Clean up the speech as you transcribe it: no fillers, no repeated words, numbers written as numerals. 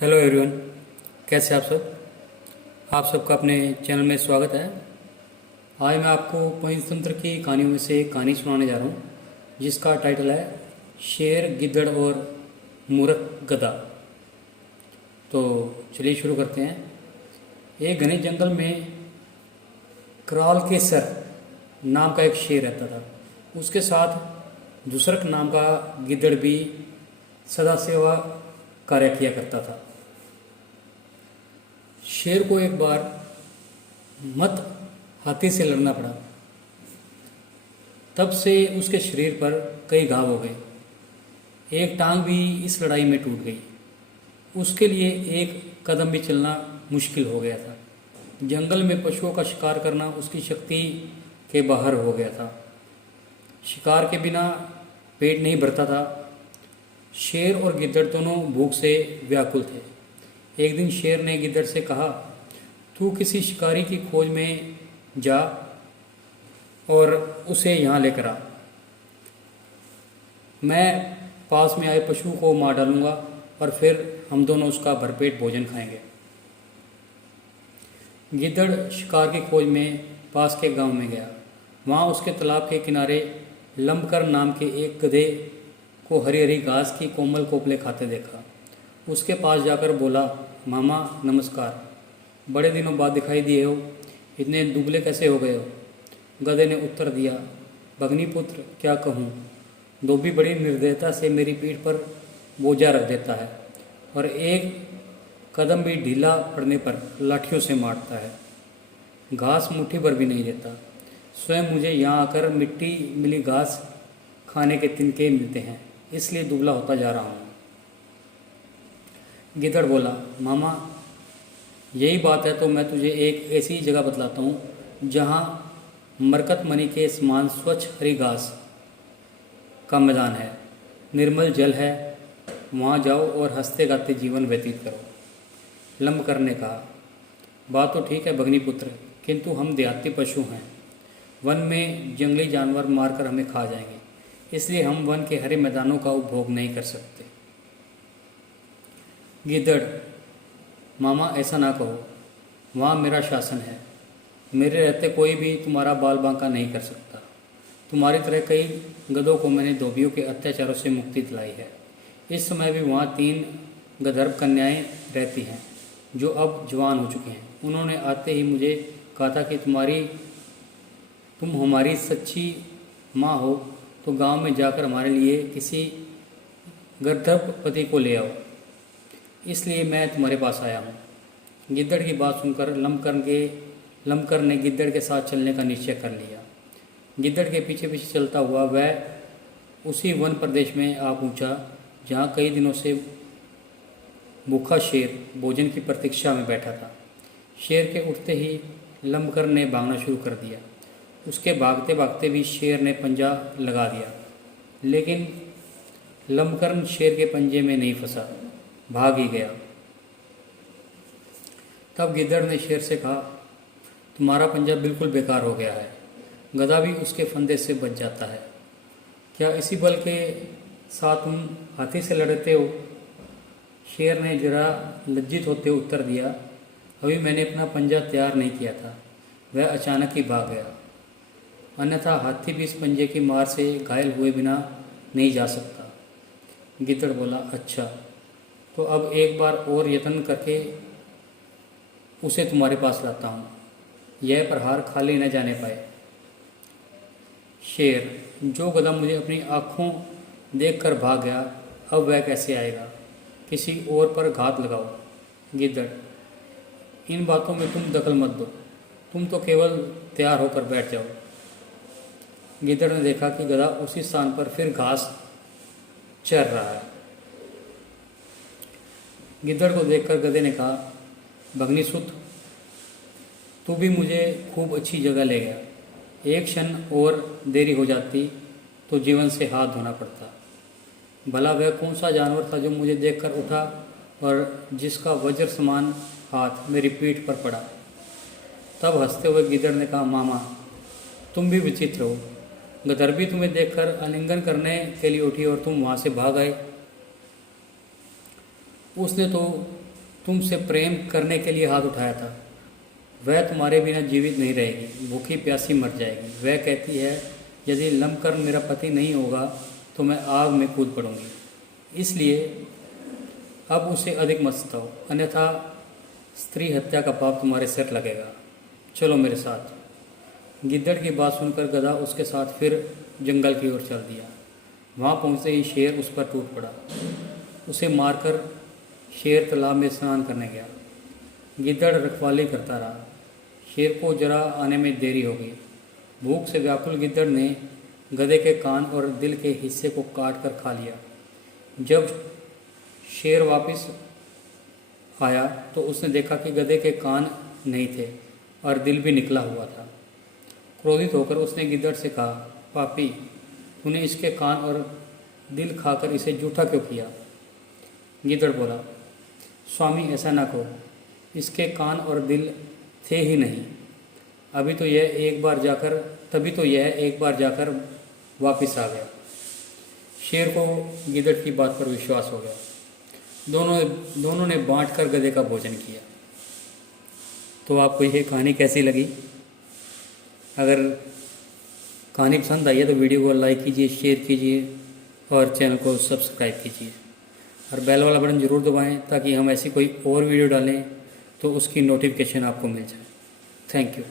Hello everyone, कैसे आप सब। आप सबका अपने चैनल में स्वागत है। आज मैं आपको पंचतंत्र की कहानियों में से एक कहानी सुनाने जा रहा हूँ जिसका टाइटल है शेर, गिद्दड़ और मूर्ख गधा। तो चलिए शुरू करते हैं। एक घने जंगल में कराल केसर नाम का एक शेर रहता था। उसके साथ दुसरक नाम का गिद्दड़ भी सदा सेवा कार्य किया करता था। शेर को एक बार मत हाथी से लड़ना पड़ा। तब से उसके शरीर पर कई घाव हो गए। एक टांग भी इस लड़ाई में टूट गई। उसके लिए एक कदम भी चलना मुश्किल हो गया था। जंगल में पशुओं का शिकार करना उसकी शक्ति के बाहर हो गया था। शिकार के बिना पेट नहीं भरता था। शेर और गिद्दड़ दोनों भूख से व्याकुल थे। एक दिन शेर ने गिद्दड़ से कहा, तू किसी शिकारी की खोज में जा और उसे यहाँ लेकर आ। मैं पास में आए पशु को मार डालूंगा और फिर हम दोनों उसका भरपेट भोजन खाएंगे। गिद्दड़ शिकार की खोज में पास के गांव में गया। वहाँ उसके तालाब के किनारे लंबकर नाम के एक गधे को हरी हरी घास की कोमल कोपले खाते देखा। उसके पास जाकर बोला, मामा नमस्कार, बड़े दिनों बाद दिखाई दिए हो, इतने दुबले कैसे हो गए हो। गधे ने उत्तर दिया, भगनीपुत्र क्या कहूँ, धोबी बड़ी निर्दयता से मेरी पीठ पर बोझा रख देता है और एक कदम भी ढीला पड़ने पर लाठियों से मारता है। घास मुट्ठी भर भी नहीं देता। स्वयं मुझे यहाँ आकर मिट्टी मिली घास खाने के तिनके मिलते हैं, इसलिए दुबला होता जा रहा हूँ। गिद्दड़ बोला, मामा यही बात है तो मैं तुझे एक ऐसी जगह बतलाता हूँ जहाँ मरकत मणि के समान स्वच्छ हरी घास का मैदान है, निर्मल जल है। वहाँ जाओ और हंसते गाते जीवन व्यतीत करो। लंबकर ने कहा, बात तो ठीक है भगनीपुत्र, किंतु हम देहाती पशु हैं। वन में जंगली जानवर मारकर हमें खा जाएंगे, इसलिए हम वन के हरे मैदानों का उपभोग नहीं कर सकते। गिद्दड़, मामा ऐसा ना कहो, वहाँ मेरा शासन है। मेरे रहते कोई भी तुम्हारा बाल बांका नहीं कर सकता। तुम्हारी तरह कई गधों को मैंने धोबियों के अत्याचारों से मुक्ति दिलाई है। इस समय भी वहाँ 3 गंधर्व कन्याएं रहती हैं जो अब जवान हो चुकी हैं। उन्होंने आते ही मुझे कहा था कि तुम हमारी सच्ची माँ हो तो गांव में जाकर हमारे लिए किसी गर्दभपति को ले आओ, इसलिए मैं तुम्हारे पास आया हूँ। गिद्दड़ की बात सुनकर लंबकर ने गिद्दड़ के साथ चलने का निश्चय कर लिया। गिद्दड़ के पीछे पीछे चलता हुआ वह उसी वन प्रदेश में आ पहुँचा जहाँ कई दिनों से भूखा शेर भोजन की प्रतीक्षा में बैठा था। शेर के उठते ही लंबकर ने भागना शुरू कर दिया। उसके भागते भागते भी शेर ने पंजा लगा दिया, लेकिन लंबकर शेर के पंजे में नहीं फंसा, भाग ही गया। तब गिद्दड़ ने शेर से कहा, तुम्हारा पंजा बिल्कुल बेकार हो गया है। गधा भी उसके फंदे से बच जाता है। क्या इसी बल के साथ तुम हाथी से लड़ते हो। शेर ने जरा लज्जित होते उत्तर दिया, अभी मैंने अपना पंजा तैयार नहीं किया था। वह अचानक ही भाग गया, अन्यथा हाथी भी इस पंजे की मार से घायल हुए बिना नहीं जा सकता। गिद्दड़ बोला, अच्छा तो अब एक बार और यत्न करके उसे तुम्हारे पास लाता हूँ, यह प्रहार खाली न जाने पाए। शेर, जो गधा मुझे अपनी आँखों देखकर भाग गया, अब वह कैसे आएगा। किसी और पर घात लगाओ। गिद्दड़, इन बातों में तुम दखल मत दो, तुम तो केवल तैयार होकर बैठ जाओ। गिद्दड़ ने देखा कि गधा उसी स्थान पर फिर घास चर रहा है। गिद्दड़ को देखकर गधे ने कहा, भगनीसुत, तू भी मुझे खूब अच्छी जगह ले गया। एक क्षण और देरी हो जाती तो जीवन से हाथ धोना पड़ता। भला वह कौन सा जानवर था जो मुझे देखकर उठा और जिसका वज्र समान हाथ मेरी पीठ पर पड़ा। तब हंसते हुए गिद्दड़ ने कहा, मामा तुम भी विचित्र हो। गदर भी तुम्हें देखकर आलिंगन करने के लिए उठी और तुम वहाँ से भाग आए। उसने तो तुमसे प्रेम करने के लिए हाथ उठाया था, वह तुम्हारे बिना जीवित नहीं रहेगी, भूखी प्यासी मर जाएगी। वह कहती है यदि लंबकर्ण मेरा पति नहीं होगा तो मैं आग में कूद पड़ूंगी, इसलिए अब उसे अधिक मत सताओ, अन्यथा स्त्री हत्या का पाप तुम्हारे सिर लगेगा। चलो मेरे साथ। गिद्दड़ की बात सुनकर गधा उसके साथ फिर जंगल की ओर चल दिया। वहाँ पहुँचते ही शेर उस पर टूट पड़ा। उसे मारकर शेर तालाब में स्नान करने गया। गिद्दड़ रखवाली करता रहा। शेर को जरा आने में देरी हो गई। भूख से व्याकुल गिद्दड़ ने गधे के कान और दिल के हिस्से को काट कर खा लिया। जब शेर वापस आया तो उसने देखा कि गधे के कान नहीं थे और दिल भी निकला हुआ था। क्रोधित होकर उसने गिद्दड़ से कहा, पापी, तूने इसके कान और दिल खाकर इसे जूठा क्यों किया? गिद्दड़ बोला, स्वामी ऐसा ना कहो, इसके कान और दिल थे ही नहीं। तभी तो यह एक बार जाकर वापस आ गया। शेर को गिद्दड़ की बात पर विश्वास हो गया। दोनों ने बांट कर गधे का भोजन किया। तो आपको यह कहानी कैसी लगी? अगर कहानी पसंद आई है तो वीडियो को लाइक कीजिए, शेयर कीजिए और चैनल को सब्सक्राइब कीजिए और बेल वाला बटन ज़रूर दबाएं ताकि हम ऐसी कोई और वीडियो डालें तो उसकी नोटिफिकेशन आपको मिल जाए। Thank you.